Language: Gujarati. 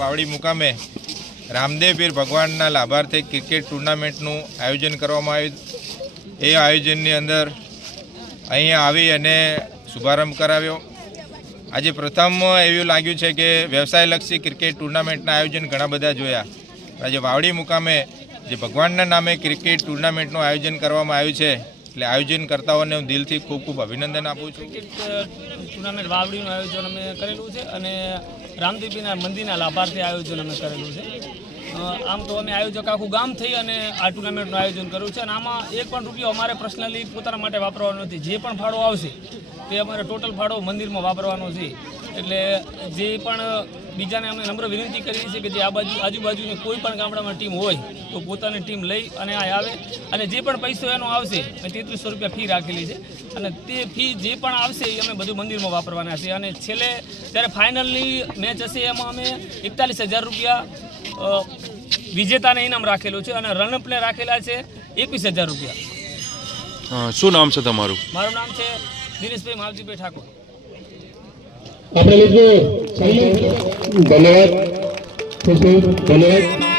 વાવડી મુકામે રામદેવ પીર ભગવાનના લાભાર્થે ક્રિકેટ ટુર્નામેન્ટનું આયોજન કરવામાં આવ્યું. એ આયોજનની અંદર અહીંયા આવી અને શુભારંભ કરાવ્યો. આજે પ્રથમ એવું લાગ્યું છે કે વ્યવસાયલક્ષી ક્રિકેટ ટુર્નામેન્ટના આયોજન ઘણા બધા જોયા. આજે વાવડી મુકામે જે ભગવાનના નામે ક્રિકેટ ટુર્નામેન્ટનું આયોજન કરવામાં આવ્યું છે એટલે આયોજનકર્તાઓને હું દિલથી ખૂબ ખૂબ અભિનંદન આપું છું. ટુર્નામેન્ટ વાવડીનું આયોજન અમે કરેલું છે અને રામદેવીના મંદિરના લાભાર્થી આયોજન અમે કરેલું છે. આમ તો અમે આયોજક આખું ગામ થઈ અને આ ટુર્નામેન્ટનું આયોજન કર્યું છે અને આમાં એક પણ રૂપિયો અમારે પર્સનલી પોતાના માટે વાપરવાનો નથી. જે પણ ફાળો આવશે તે અમારે ટોટલ ફાળો મંદિરમાં વાપરવાનો છે. એટલે જે પણ બીજાને અમે નમ્ર વિનંતી કરીએ છીએ કે જે આ બાજુ આજુબાજુની કોઈ પણ ગામડામાં ટીમ હોય તો પોતાની ટીમ લઈ અને આ આવે. અને જે પણ પૈસો એનો આવશે મેં તેત્રીસો રૂપિયા ફી રાખેલી છે. અને તે ફી જે પણ આવશે એ અમે બધું મંદિરમાં વાપરવાના છે અને છેલ્લે જ્યારે ફાઇનલની મેચ હશે એમાં અમે એકતાલીસ હજાર રૂપિયા વિજેતાને ઇનામ રાખેલું છે અને રનઅપને રાખેલા છે એકવીસ હજાર રૂપિયા. શું નામ છે તમારું? મારું નામ છે દિનેશભાઈ માવજીભાઈ ઠાકોર. આપણે લોકો ધન્યવાદ. ખૂબ ધન્યવાદ.